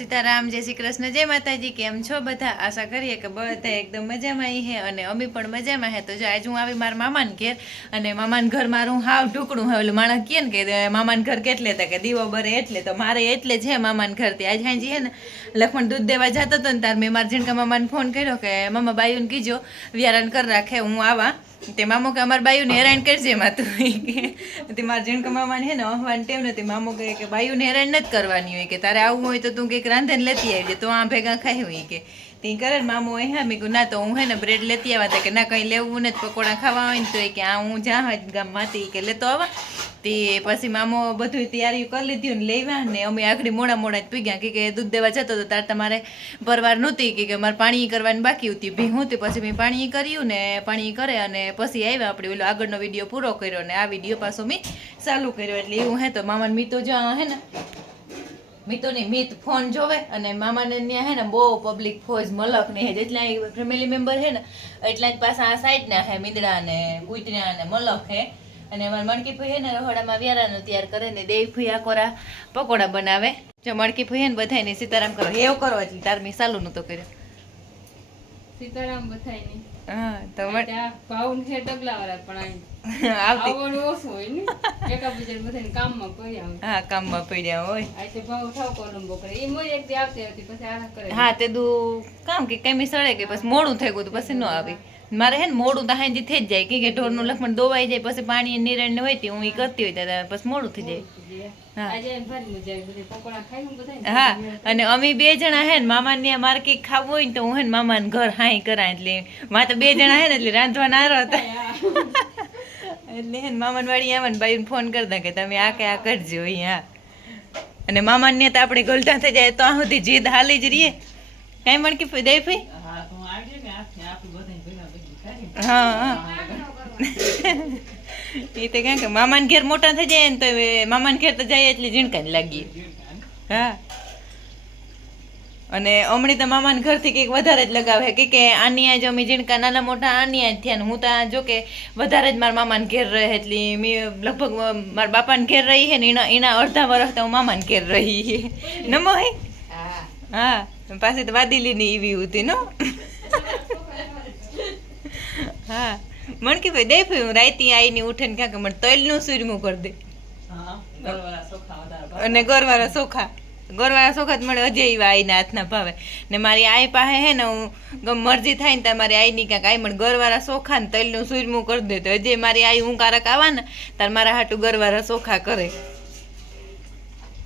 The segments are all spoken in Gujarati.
સીતારામ, જય શ્રી કૃષ્ણ, જય માતાજી, કેમ છો બધા? આશા કરીએ કે બધા એકદમ મજામાં હે અને અમે પણ મજામાં હે. તો જો આજે હું આવી મારા મામાને ઘેર અને મામાને ઘર મારું હાવ ટુકડું હવે ઓલું માણસ કહે ને કે મામાને ઘર કેટલે હતા કે, દીવો બરે એટલે. તો મારે એટલે છે મામાને ઘરથી. આજ હાજી હે ને, લખમણ દૂધ દેવા જતો હતો ને તાર મેં મારા જીણકા મામાને ફોન કર્યો કે, મામા બાયુને કીજો, વિયારાન કરી રાખે, હું આવા. તે મામો કે બાયુ બાયુને હેરાન કરજે માં તું તે મારા જીણ મામાને હે ને અહવાન ટેવ નથી મામો કહે કે બાયુને હેરાન નથી કરવાની હોય કે તારે આવવું હોય તો તું કંઈક રાંધણ લેતી આવજે, તો આ ભેગા ખાઈ હોય કે. તે કરે ને મામો એ હા મેં કીધું, ના તો હું હે ને બ્રેડ લેતી આવ્યા હતા કે, ના, કંઈ લેવું નથી, પકોડા ખાવા હોય ને તો એ કે, આ હું જ્યાં હોય ગામમાંથી કે, લેતો આવા. તે પછી મામો બધું તૈયારી કરી લીધી ને લેવા ને અમે આગળ મોડા મોડા જ પી ગયા કે દૂધ દેવા જતો તો તાર તમારે ભરવાર નહોતી, કે મારે પાણી કરવાની બાકી હતી. ભી હું તે પછી મેં પાણી કર્યું ને પાણી કરે અને પછી આવ્યા આપણે ઓલો આગળનો વીડિયો પૂરો કર્યો ને આ વીડિયો પાછો મેં ચાલુ કર્યો. એટલે એવું હે તો મામાને મીતો જ્યાં હે ને મિતોની મિત ફોન જોવે અને મામાને ત્યાં હે ને બહુ પબ્લિક ફોજ, મલક ને હે જેટલા ફેમિલી મેમ્બર હે ને, એટલા જ પાછા આ સાઈડ ના હે, મીંદડા ને કુતરા ને મલક હે. અને અમારા મણકી ભાઈ હે ને રહોડામાં વ્યારાનો તૈયાર કરે ને દેવ ભાઈ આ કોરા પકોડા બનાવે. જો મણકી ભાઈ હે ને બધાયને સીતારામ કરો એવું કરો એટલે તાર મેં સાલું નતો કર્યો. સીતારામ બધાયની. હા તો મણ- ત્યાં ભાવ છે ડગલાવાળા પણ આવતી. ઓછું હોય ને. એકા બીજા બધાને કામમાં પડ્યા હોય. હા કામમાં પડ્યા હોય. આજે ભાવ થાવ કોલંબો કરે. એ મોય એક દી આવતી હતી પછી કરે. હા તે દુ કામ કે કેમી સળે કે પછી મોડું થઈ ગયું તો પછી ન આવી. મારે હે ને મોડું તો હાંજી થઈ જ જાય. કે કે ઢોરનું લખમણ દોવાઈ જાય પછી પાણી નિરણ ને હોય તે હું એ કરતી હોય ત્યારે પછી મોડું થઈ જાય. હા. અને અમે બે જણા હે ને મામાને ત્યાં મારે કંઈક ખાવું હોય ને તો હું હે ને મામાને ઘર હાઈ કરાય એટલે માં તો બે જણા હે ને એટલે રાંધવા ના હતા. એટલે હે ને મામાને વાળી આવે ને બાઈને ફોન કરતા કે તમે આ કે આ કરજો અહીંયા. અને મામાને ત્યાં તો આપણે ગલટા થઈ જાય તો આ સુધી જીદ હાલી જ રહીએ. કાંઈ મણકી દઈ દે હા હા એ તો કારણ કે મામાને ઘેર મોટા થઈ જાય ને તો મામાને ઘેર તો જાય એટલે ઝીણકા જ લાગીએ. હા. અને હમણાં તો મામાને ઘરથી કંઈક વધારે જ લગાવે. કે કે આની આજ જો મેં ઝીણકા નાના મોટા આની આજ થયા ને હું તો જો કે વધારે જ મારા મામાને ઘેર રહે એટલે મેં લગભગ મારા બાપાને ઘેર રહી છે ને એના એના અડધા વર્ષ તો હું મામાને ઘેર રહી નમો હે? હા. પાછી તો વાદીલીની એવી હતી નો? હા. મણકી ભાઈ દે ભાઈ હું રાઈતી આઈને ઉઠે ને ક્યાં કે મને તલનું સૂરમું કરી દે. અને ગોરવાળા ચોખા ગોરવાળા ચોખા જ મળે હજે એવા આઈના હાથના ભાવે. ને મારી આઈ પાસે હે ને હું ગમ મરજી થાય ને તાર મારી આઈની ક્યાંક આઈ મને ગોરવાળા ચોખા ને તલનું સૂરમું કરી દે. તો હજે મારી આઈ હું કારક આવા ને તાર મારા હાટું ગોરવાળા ચોખા કરે.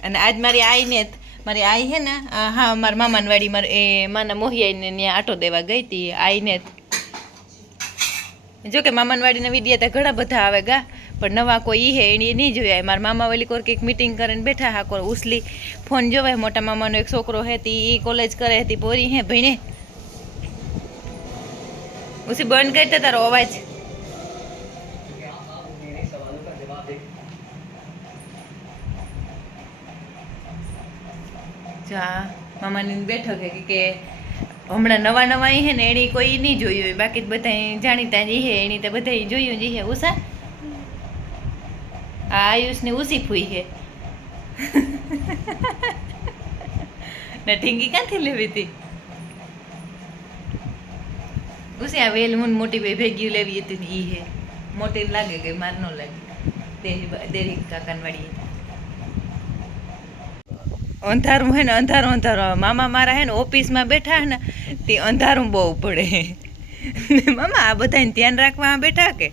અને આજ મારી આઈને જ- મારી આઈ હે ને હા મારા મામાનવાડી મારે એ માના મોહિયાઈને ત્યાં આટો દેવા ગઈ હતી આઈને જ કે મામાનવાડીના વીડિયો તો ઘણા બધા આવે ગા, પણ નવા કોઈ હે, એની નહીં જોયા. મારા મામા વાલી કોર કંઈક મિટિંગ કરીને બેઠા હા, કોર ઉસલી ફોન જોવાય મોટા મામાનો એક છોકરો હતી એ કોલેજ કરે હતી પોરી હે, ભીણે. ઉસી બંધ કરી દે તારો અવાજ. જા, મામાની બેઠક કે હમણાં નવા નવા હે ને એની કોઈ નહીં જોયું હોય. બાકી બધા જાણીતા જ હે એની તો બધા જોયું જ હે. ઉષા? આ આયુષની ઉસી ફૂઈ હે. ને ઢીંગી ક્યાંથી લેવી હતી ઉસી આ વેલ હું મોટી ભાઈ ભેગી લેવી હતી ને ઈ હે. મોટી લાગે કે માર ન લાગે. દેરી દેરી કાકાન વાળી અંધારું હે ને, અંધારું અંધારું મામા મારા હે ને ઓફિસમાં બેઠા ને, તે અંધારું બહુ પડે. મામા, આ બધાને ધ્યાન રાખવા બેઠા કે?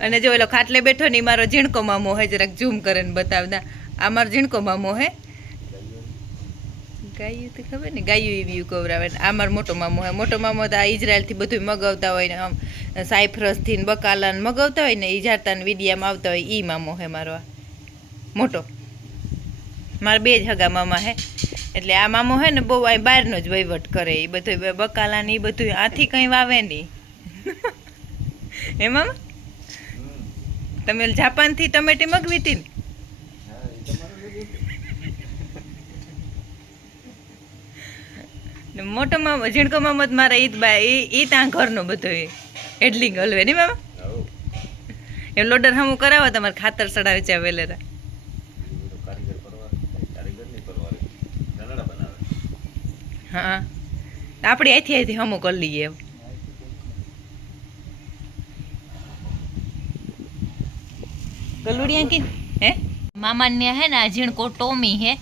અને જો એલો ખાટલે બેઠો ને મારો ઝીણકો મામો હે જરાક ઝૂમ કરીને બતાવતા આ મારો ઝીણકો મામો હે. ગાયું તો ખબર ને, ગાયું એવી કવરાવે આ મારો મોટો મામો હે. મોટો મામો તો આ ઇઝરાયલથી બધું મગાવતા હોય ને આમ. સાયફ્રસથી ને બકાલા ને મગાવતા હોય ને ઇજારતા ને વિડીયામાં આવતા હોય એ મામો હે મારો મોટો. મારા બે જ હગા મામા હે. એટલે આ મામો હે ને બહુ આ બહારનો જ વહીવટ કરે એ બધું બકાલા એ બધું આથી કંઈ વાવે નહીં હે મામા? તમે જાપાનથી ટમેટી મગવી હતી ને? મોટો મામો, ઝીણકો મામો મારા ઈદ બા એ ત્યાં ઘરનો બધો એ. એડલિંગ હલવે નહીં મામા એ લોડર હમું કરાવો તમારે ખાતર ચડાવે છે વેલેરા તો. કારીગર પરવાર કારીગર નહીં પરવાર નાના બનાવે હા. આપણે અહીંથી અહીંથી હમું કરી લઈએ એમ. ગલુડિયા કે? હે? મામા ને હે ને આ ઝીણકો ટોમી હે.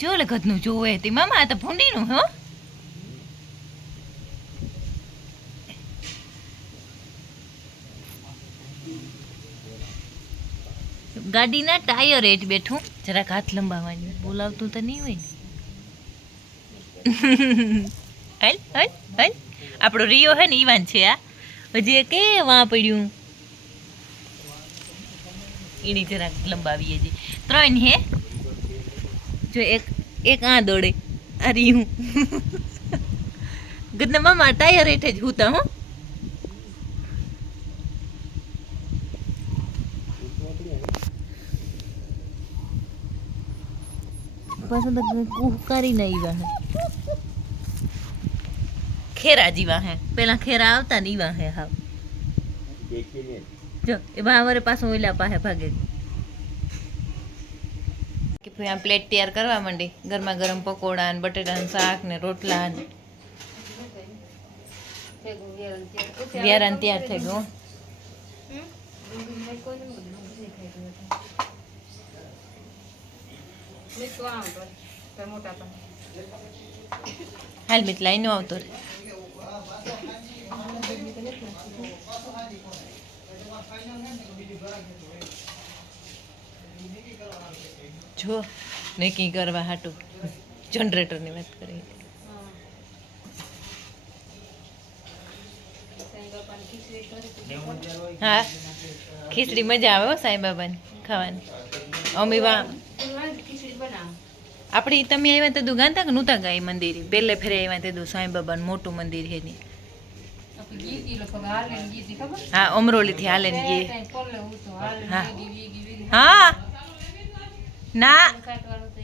જો લે ગધનું જોવે તે મામા આ તો ભૂંડીનું હે. ગાડીના ટાયર એટ બેઠું. જરાક હાથ લંબાવવાની. બોલાવતું તો નહીં હોય ને. હાલ હાલ હાલ. આપણો રિયો હે ને ઈવાન છે આ હજી કે વાં પડ્યું? એની જરાક લંબાવીએ છીએ ત્રણ હે. જો એક એક આ દોડે. આ રિયું. ગદના મામા ટાયર હેઠે જ હું હો. પાછું તો કુહકારી ના વાહે ખેરા જીવા હે. પેલા ખેરા આવતા ને ઈવા હે હાવ. જો એ બાવરે પાછું ઓલા પાસે ભાગે. કે ભાઈ આ પ્લેટ તૈયાર કરવા માંડી. ગરમા ગરમ પકોડા ને બટેટા ને શાક ને રોટલા ને. વ્યારાન તૈયાર. થઈ ગયું ડુંગળી કોઈને બધું નથી ખાઈ ગયું હતું. મીઠું આમ તો ટમોટા પણ હાલ મિતલા એનો આવતો રે. જો નક્કી કરવા હાટું જનરેટરની વાત કરી. હા. ખીચડી હા ખીચડી મજા આવે હો સાંઈ બાબાની ખાવાની. અમે વા એમાં જ ખીચડી બનાવો. આપણે તમે આવ્યા તે ગાંતા કે નહોતા ગાય મંદિર? પહેલે ફેરે આવ્યા તે દુ સાંઈ બાબાનું મોટું મંદિર છે ગીતી ખબર? હા અમરોલી થી હાલે ને હા. હા. ના. તો.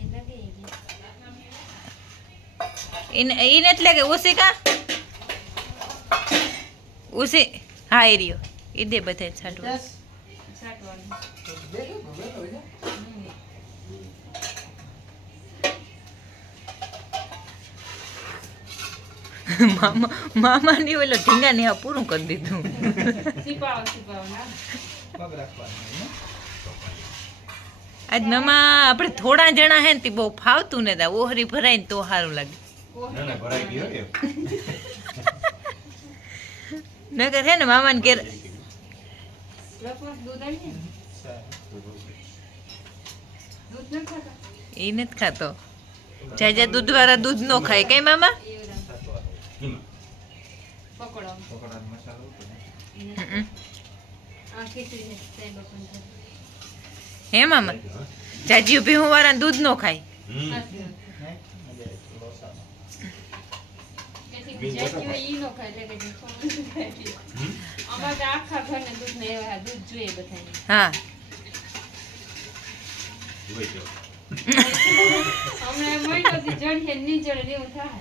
એને એને એટલે કે ઉસી કા? ઉસી. હા એ રહ્યો. એ દે બધે છાટું હમ. મામા ની ઓલો ઢીંગા ને પૂરું કરી દીધું. આજ મામા આપણે થોડા જણા હે ને તે બહુ ફાવતું ને તા ઓહરી ભરાય ને તો સારું લાગે. ના ના ભરાઈ ગયો ને નગર હે ને આવીએ ને. ઘેર એ નથી ખાતો. જાજા દૂધ વાળા દૂધ નો ખાય. કઈ મામા. પકોડા હમ. આ ખીચડી છે. હે મામા જાજી ઊભી હું વાળા દૂધ નો ખાય. હા જોઈ જો. અમને મહિનોથી જડીએ નહીં એવું થાય.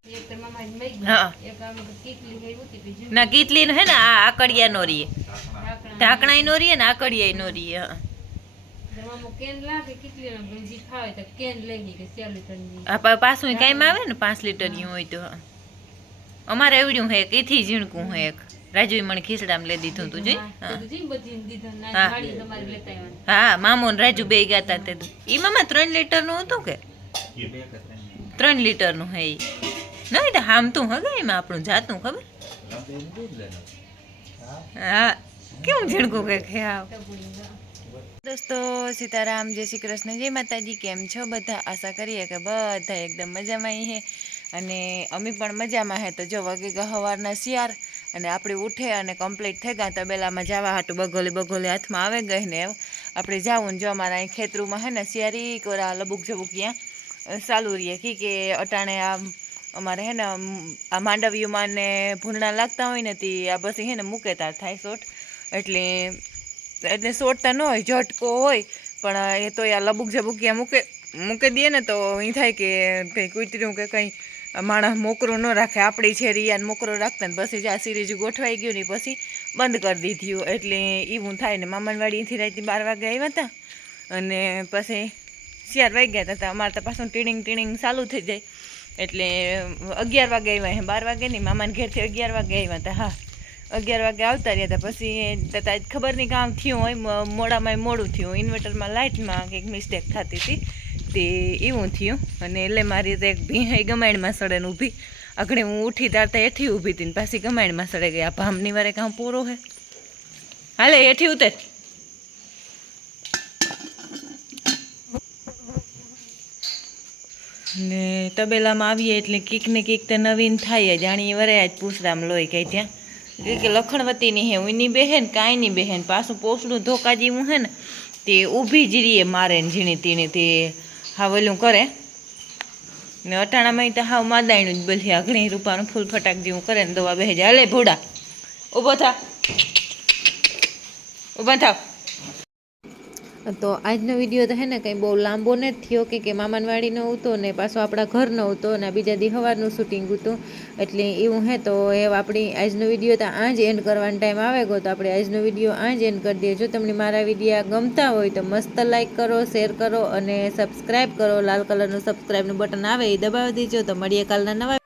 ના કીટલી હે ને આ આકડિયા નો રીએ. ઢાંકણા. ઢાંકણા નો રીએ ને આકડિયા નો રીએ હા. પાછું કાંઈ આવે ને પાંચ લીટરનું હોય તો અમારે એવડ્યું હે એક એથી ઝીણકું હે એક. રાજુએ મને ખીચડામાં લઈ દીધું તું જોઈ હા, મામો ને રાજુ બે ગાતા તે ઈ મામા ત્રણ લીટરનું હતું કે? ત્રણ લીટરનું હે ઈ. નહીં તો હામતું હગે એમાં આપણું જાતું ખબર? હા કેવું ઝીણકું કે હા. દોસ્તો, સીતારામ, જય શ્રી કૃષ્ણ, જય માતાજી, કેમ છો બધા? આશા કરીએ કે બધા એકદમ મજામાં અહીં હે. અને અમે પણ મજામાં હે. તો જો, વગે સવારના શિયાર અને આપણે ઉઠે અને કમ્પ્લીટ થઈ ગયા તબેલામાં જવા હાટું બગોલી બગોલી હાથમાં આવે ગઈ ને આપણે જાવું જો અમારા અહીં ખેતરુમાં હે ને શિયારી કોરા લબુક જબુક ત્યાં ચાલુ રહીએ. કે અટાણે આ અમારે હે ને આ માંડવીઓમાં ને ભૂંડણા લાગતા હોય ને, તે આ પછી હે ને મૂકે થાય શોટ. એટલે એટલે સોટતા ન હોય, ઝટકો હોય, પણ એ તો આ લબુક ઝબુકિયા મૂકે, મૂકી દઈએ ને તો એ થાય કે કંઈ કૂતર્યું કે કંઈ માણસ મોકરું ન રાખે. આપણી છે રિયાને મોકરો રાખતા ને, પછી જ આ સિરીજ ગોઠવાઈ ગયું ને પછી બંધ કરી દીધું એટલે એવું થાય ને મામાનવાડીથી રાતે બાર વાગે આવ્યા હતા. અને પછી ચાર વાગ્યા હતા અમારે તો પાછું ટીણિંગ ટીણિંગ ચાલુ થઈ જાય. એટલે, અગિયાર વાગે આવ્યા હે, બાર વાગે નહીં, મામાને ઘેરથી અગિયાર વાગે આવ્યા હતા, હા. અગિયાર વાગે આવતા રહ્યા હતા, પછી તથા ખબર નહીં કામ થયું હોય મોડામાં મોડું થયું, ઇન્વર્ટરમાં લાઇટમાં કંઈક મિસ્ટેક થતી હતી, તે એવું થયું, અને એટલે મારી તો એક ભીહાઈ ગમાણમાં સડે ઊભી. આગળ હું ઉઠી તારતા એઠી ઊભી હતી ને પાછી ગમાણમાં સડે ગઈ. આ ભામની વારે કામ પૂરો હે. હાલે એઠી ઉતર. ને તબેલામાં આવીએ એટલે કીક ને કીક તો નવીન થાય જ. આણી વરાય જ પૂછડામ લોહી કઈ ત્યાં. કે લખણવતીની હે ઉની બહેન કાંઈ નહીં બહેન. પાછું પોસડું ધોકા જેવું હે ને, તે ઊભી જ રહીએ મારે ને ઝીણી તીણી. તે હા ઓલું કરે. ને અટાણામાં તો હાવ માદાયણું જ બોલી આગણી રૂપાનું ફૂલ ફટાક જેવું કરે ને દવા બેહે જાય હાલે ભોડા. ઊભો થા. ઊભા થાવ. તો આજનો વીડિયો તો હે ને કંઈ બહુ લાંબો ન થયો કે કે મામાનવાડીનો હતો ને પાછો આપણા ઘરનો હતો ને બીજા દી સવારનું શૂટિંગ હતું એટલે એવું હે તો એ આપણી આજનો વીડિયો તો આ જ એન્ડ કરવાનો ટાઈમ આવે ગયો. તો આપણે આજનો વીડિયો આ જ એન્ડ કરી દઈએ. જો તમને મારા વિડીયા ગમતા હોય તો મસ્ત લાઈક કરો શેર કરો અને સબસ્ક્રાઈબ કરો. લાલ કલરનું સબસ્ક્રાઈબનું બટન આવે એ દબાવી દેજો. તો મળીએ કાલના નવા